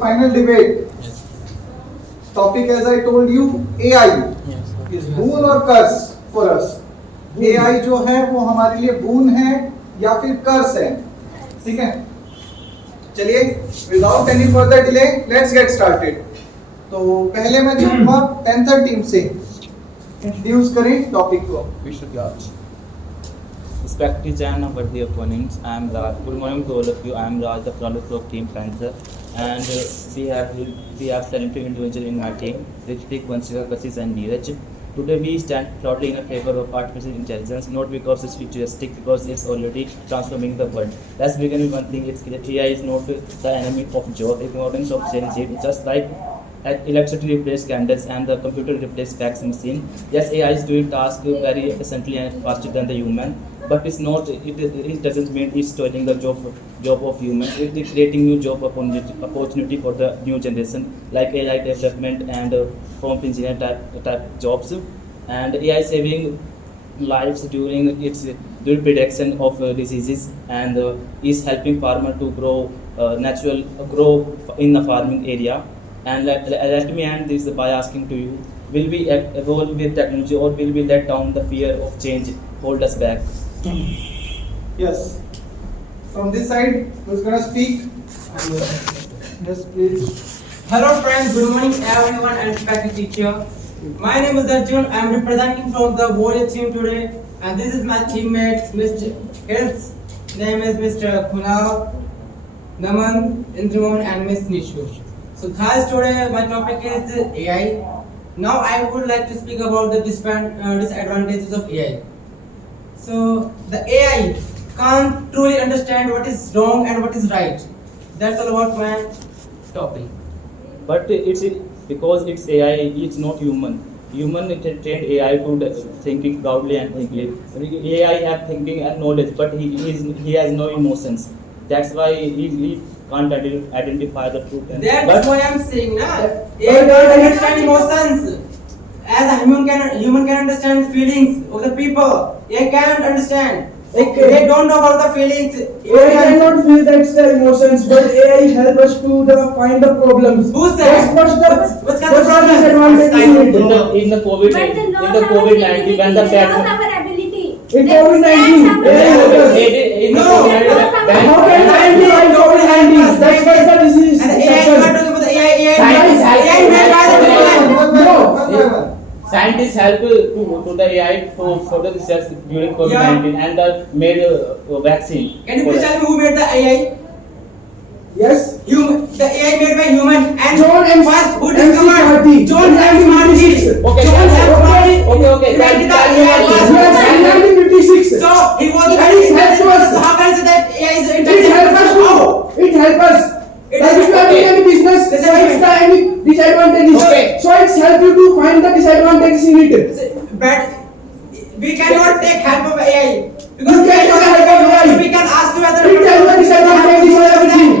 final debate. Topic, as I told you, AI is boon or curse for us. AI जो है वो हमारे लिए boon है या फिर कर्स है, ठीक है? चलिए, without any further delay, let's get started. तो पहले मैं चाहूँगा पैंथर टीम से इंट्रोड्यूस करें टॉपिक को. Respected Jan and worthy opponents, I am Raj. Good morning to all of you. I am Raj, the Frolic Rock Team Panther, and we have talented individuals in my team, Rithik, Vanshika, Kassis, and Neeraj. Today we stand proudly in favor of artificial intelligence, not because it's futuristic, because it's already transforming the world. Let's begin with one thing: it's clear AI is not the enemy of job. Ignorance of change it, just like electricity replaces candles and the computer replaces fax machine. Yes, AI is doing tasks very efficiently and faster than the human, but it's not. It doesn't mean it's stealing the job of human. It is creating new job opportunity for the new generation, like AI development and prompt engineer type jobs, and AI saving lives during prediction of diseases, and is helping farmer to grow grow in the farming area. And let me end this by asking to you: will we evolve with technology, or will we let down the fear of change hold us back? Yes. From this side, who's gonna speak? Yes, please. Hello friends, good morning everyone and respected teacher. My name is Arjun. I am representing from the Warrior team today, and this is my teammates. His name is Mr. Kunal, Naman, Indriman, and Miss Nishu. So guys, today my topic is AI. Now I would like to speak about the disadvantages of AI. So the AI can't truly understand what is wrong and what is right. That's all about my topic. But it's because it's AI, it's not human. Human trained AI to thinking proudly and thinkly. AI have thinking and knowledge, but he has no emotions. That's why he can't identify the truth. That's why I'm saying, na, AI can't understand emotions. As a human can understand feelings of the people. AI can't understand. They don't know about the feelings. AI cannot feel that's the emotions, but AI help us to find the problems. Who said? What's the problem? In the COVID-19 when the in COVID-19, how can AI find COVID-19? That's why the disease. And AI is not talking about the AI. Scientists help to the AI for the research during COVID-19 and made a vaccine. Can you please tell me who made the AI? Yes. The AI made by human and John M. first who M. C. discovered Carty. John M. Carty. Okay. John M. Carty. Okay. invented the Yes, AI. in 1956. So he was And it helps us. So how can you say that AI is It intelligent? helps us How? to. It helps us. It Like if you are doing any business, Listen so to it's me. the any disadvantages. Okay. So it's help you to find the disadvantages in it. But we cannot take help of AI because You can take help of AI. we can ask to other It tells the disadvantages of everything.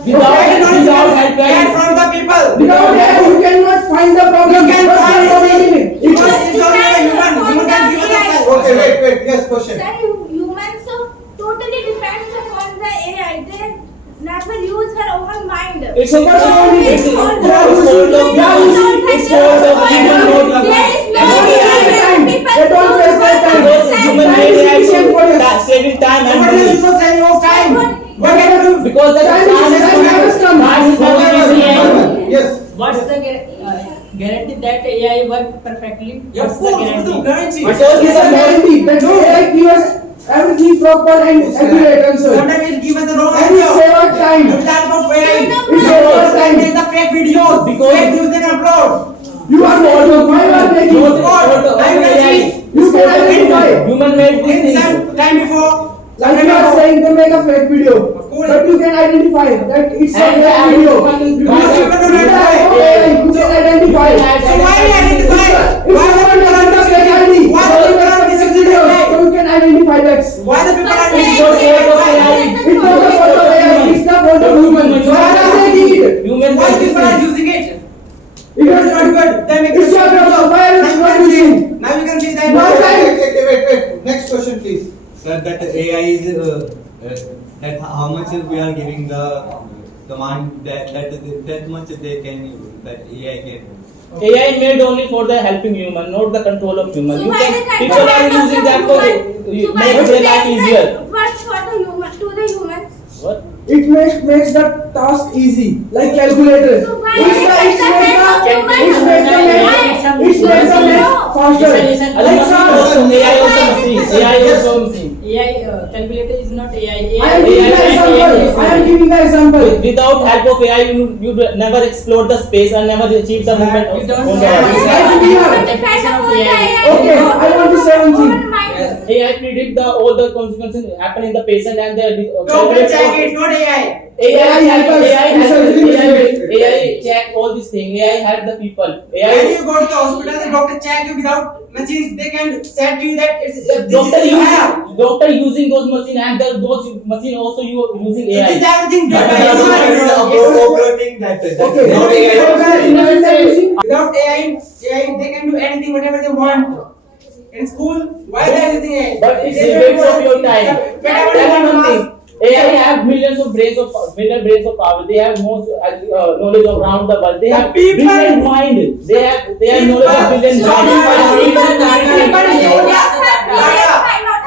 Without help, get from the people. Without AI, you cannot find the problem. You can What's the find problem in it? because it's only a human. Human can give us a Okay, wait. Yes, question. Sir, humans so totally depends upon the AI. They never use her own mind. It's So what's wrong with it? it's Yeah, fault of human not There is no They don't waste their time. because human made AI saving time and Somebody money. is not saving of time. What can you do? Because the Time has come. Yes. What's the guarantee that AI work perfectly? Your What's the food, guarantee? guarantee. Because It's a guarantee that AI gives us everything proper and accurate answer. Sometimes it give us the wrong And it answer. save our time. With the help of AI, It save our time. make the fake videos. Because- fake news they can upload. You are not. Why you are making Not- it? not Now you can AI. see. You can identify. Human made these In things. some time before. Like you are saying they make a fake video, course. but you can identify that it's a And fake video. identifying- Because you can identify. You can identify. So why we identify? It's Why the not people are a fake missing ID. it? Why the people are missing video? it? So you can identify that. Why the people are But missing AI- it? It's not the fault of AI, it's the fault of human. So why are they making it? Human Why made these people are things. using it? It It's was not good. Then make It's your problem. Why are you not using? Now you can see that. Why- Wait. Next question, please. Sir, that AI is that how much we are giving the command that much they can that AI can do. AI made only for the helping human, not the control of human. So You why can, the people control are of using the that for human? So why make it their life makes easier. the work for the human to the humans? What? It makes the task easy, like calculator. So why It's is the- it it's the make math the- of human? it's make the math- it's make the math faster. Listen, Other Like machine sir, also, AI also machine. AI also machine. AI calculator is not AI. I am giving the example. I am giving the example. Without help of AI, you never explore the space and never achieve the movement You of don't on know. the earth. Yes. Human depends upon the AI. Okay, I want to say one thing. Human mind. Yes. AI predict all the consequences happen in the patient and the Doctor check it, not AI. AI check all these things. AI help the people. When AI you go to the hospital, the doctor check you without machines. They can set you that it's doctor using those machine and those machine also using It AI. is everything But done by it doesn't human. Uploading that. Okay. Not AI. Without AI, they can do anything, whatever they want. In school, why they are using AI? But it's They a don't waste of want- your time. Whenever Tell they me want one to thing. AI have million brains of power. They have most knowledge around the world. They The have people- brilliant mind. They have knowledge of brilliant So mind.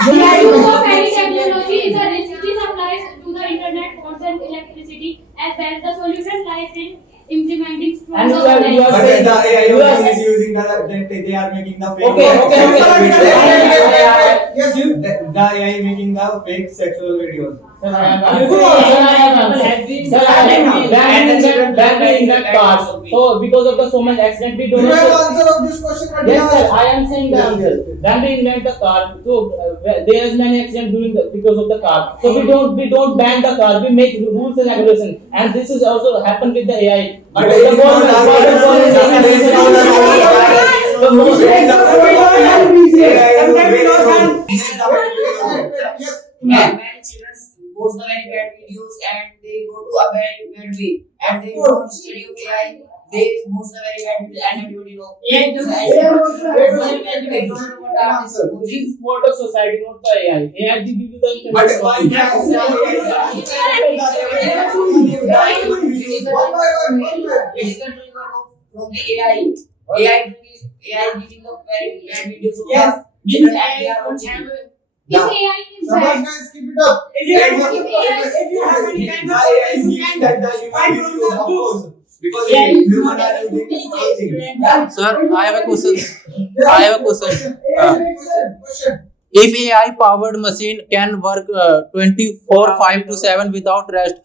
The use of any technology is a risk. It is applied to the internet, phones and electricity as well. The solution lies in implementing And strong you are But saying the AI you are also saying- is using that they are making the fake. Yes, you. The AI making the fake sexual videos. Banning that cars. So because of the so much accident, we Do don't you have know. answer of this question? Yes, sir. I am saying the answer. When we invent the car, so there is many accidents because of the car. So we don't ban the car. We make rules and regulations, and this is also happened with the AI. But The it is not government- that- government- it is not that- government- it is not the that- Yes. Many children post the very bad videos and they go to a bad way and they don't study of AI. They post the very bad videos and everybody know. AI does They don't know what are Answer. This is part of society, not the AI. AI will give you the But information. why can't the One by one. It is controlling from the AI. AI giving the very bad videos of Yes. us. means They AI are don't watching. have If AI is Samaj bad, guys, keep it up. If you have any kind of AI is you giving can that the find human from videos, the of book. course. Because AI is human are using anything. Sir, I have a question. Yes, I have a question. Question. If AI powered machine can work 24/5 to 7 without rest,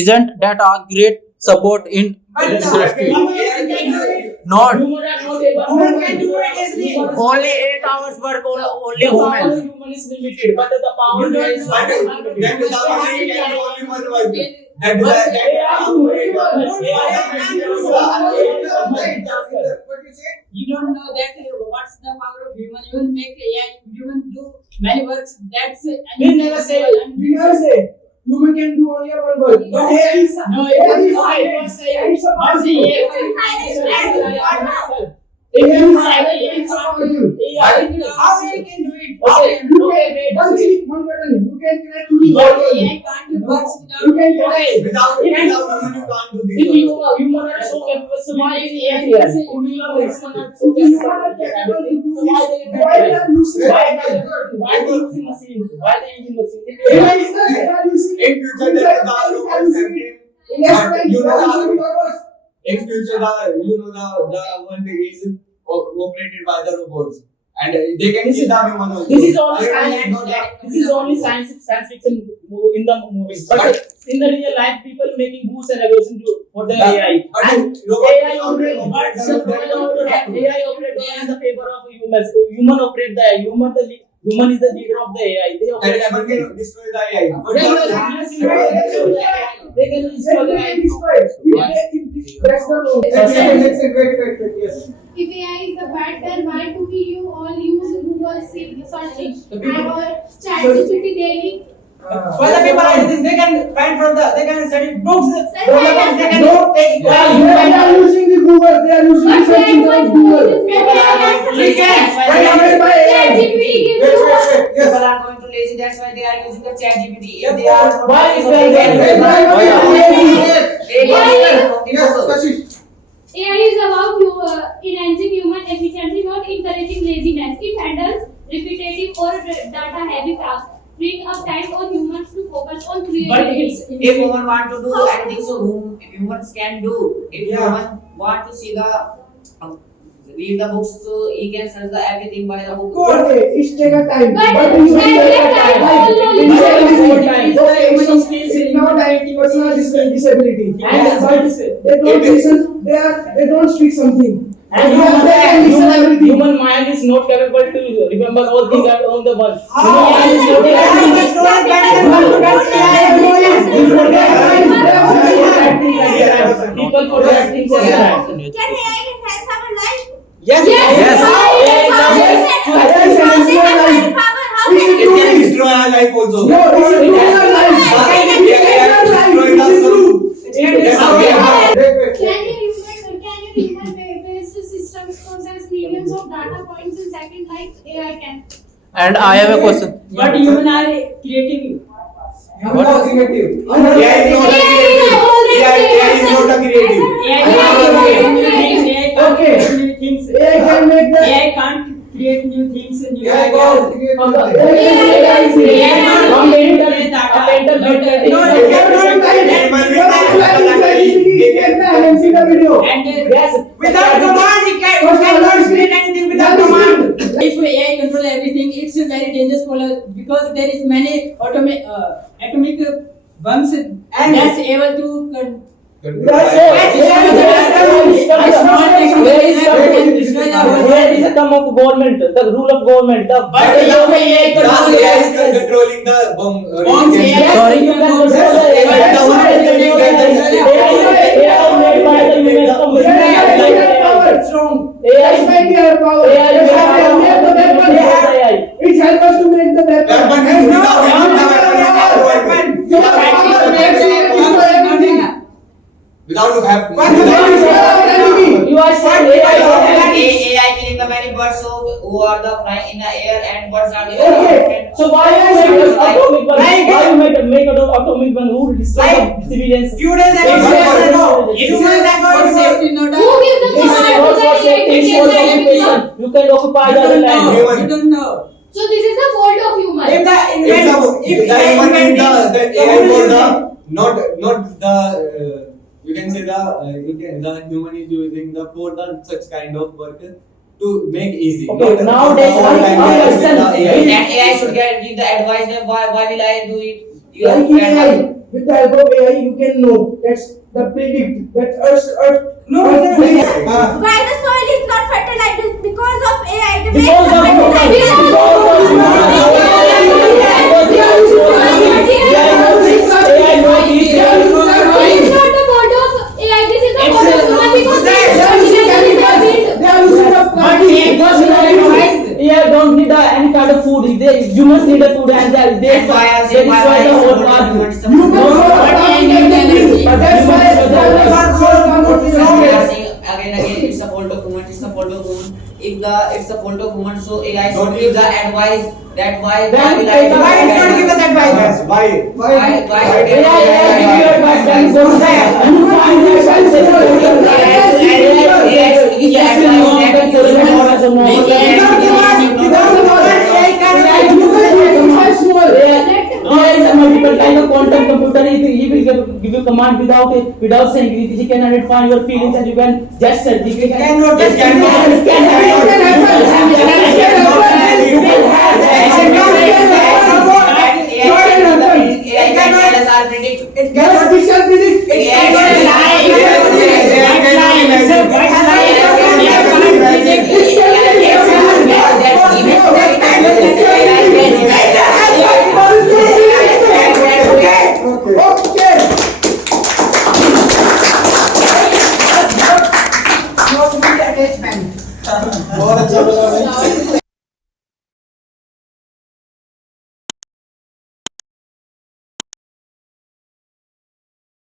isn't that a great support in But industry? Human are Not not able. Human can do it easily. only 8 hours work only The power of human. human is limited, but the power You of don't AI is know. not But limited. then the machine can do only one work. That But that AI What you say? You don't know that what's the power of human. You will make AI. You will do many works. That's We never say- We never say human can do only one work. But AI is No, AI it is is AI not is say. a Not say powerful. AI. If AI you is say AI is a powerful. AI, How they can do it? okay, You okay, can wait, one wait. click, one button. You can connect to the But world. AI can't do works You without. can Okay. without human you can't do If this. human are so capable, so why is AI If here? you If human are so If capable, human are capable to do so why this, they why they are using why AI? they using machines? Why they using machines? AI is they are using In future there is the robots and investment. you know They are the- using robots. in future the one day is operated by the robots and they can This kill is- the human also. This is only They science. don't know that. This is only science fiction in the movies, but in the real life, people making rules and regulations for the AI. But And robot AI can operate, operate but the- AI operate only in the favor of humans. Human operate the human is the leader of the AI. They that operate. human can destroy the AI. But They the- can destroy the AI. That's the rule. Wait. Yes. if AI is the bad, then why do we all use Google searching or ChatGPT daily? Why the people are using? They can find from they can study books. Sir, From the books they can take. They are using the Google. They are using the search engine of Google. Recommended by AI. ChatGPT gives Wait. you Yes. People are going to lazy. That's why they are using the ChatGPT. If they are Why is they that? are- Why They Yes, Kashish. AI is about enhancing human efficiency, not encouraging laziness. It handles repetitive or data-heavy tasks, freeing up time for humans to focus on creativity. If human want to do anything, so humans can do. If human want to see the read the books, so he can search the everything by the book. Okay, it's take a time. But you it will can take a take time. time. It's not a personal disability. They don't speak something. And human mind is not capable to remember all things on the world. Human mind is not capable. People forget things all the time. Can AI enhance our life? Yes. It can destroy our life also. No, it's a real life. Destroy us too. Can human-based systems process millions of data points in seconds like AI can? And I have a question. But human are creative. What are creative? AI is not a creative. AI is not a creative. AI can make the AI can't create new things and new AI ideas. can't create Without command, you cannot create anything without command. If AI control everything, it's very dangerous for us because there is many atomic bombs and that's able to Where is the term of government, the rule of government, the AI is controlling the bomb. Sorry, you can control It helps us to make the You are saying AI killing the many birds who are the flying in the air and birds are the Okay. so why you make atomic bomb? Why you make atomic bomb who destroy the civilians? few days ago, for safety not Who gives the command to the AI to take the action? You can occupy the other land. you don't know. So this is the fault of human. If the you can say the human is using the for the such kind of work to make easy. Okay, nowadays that AI should give the advice that why will I do it? You Like have in AI, with the help of AI, you can know that's the predict that Earth. Why the soil is not fertilized? Because of AI. The way Because of It's not the fault of AI. This is the fault of human because AI don't need any kind of food. Humans need the food and they destroy the whole earth. Again, it's a fault of human. It's a fault of human. If it's a fault of human, so AI should give the advice that why will I not give us advice? Multiple kind of quantum computer. He will give you command without saying it. He can identify your feelings and you can gesture. He cannot. बहुत अच्छा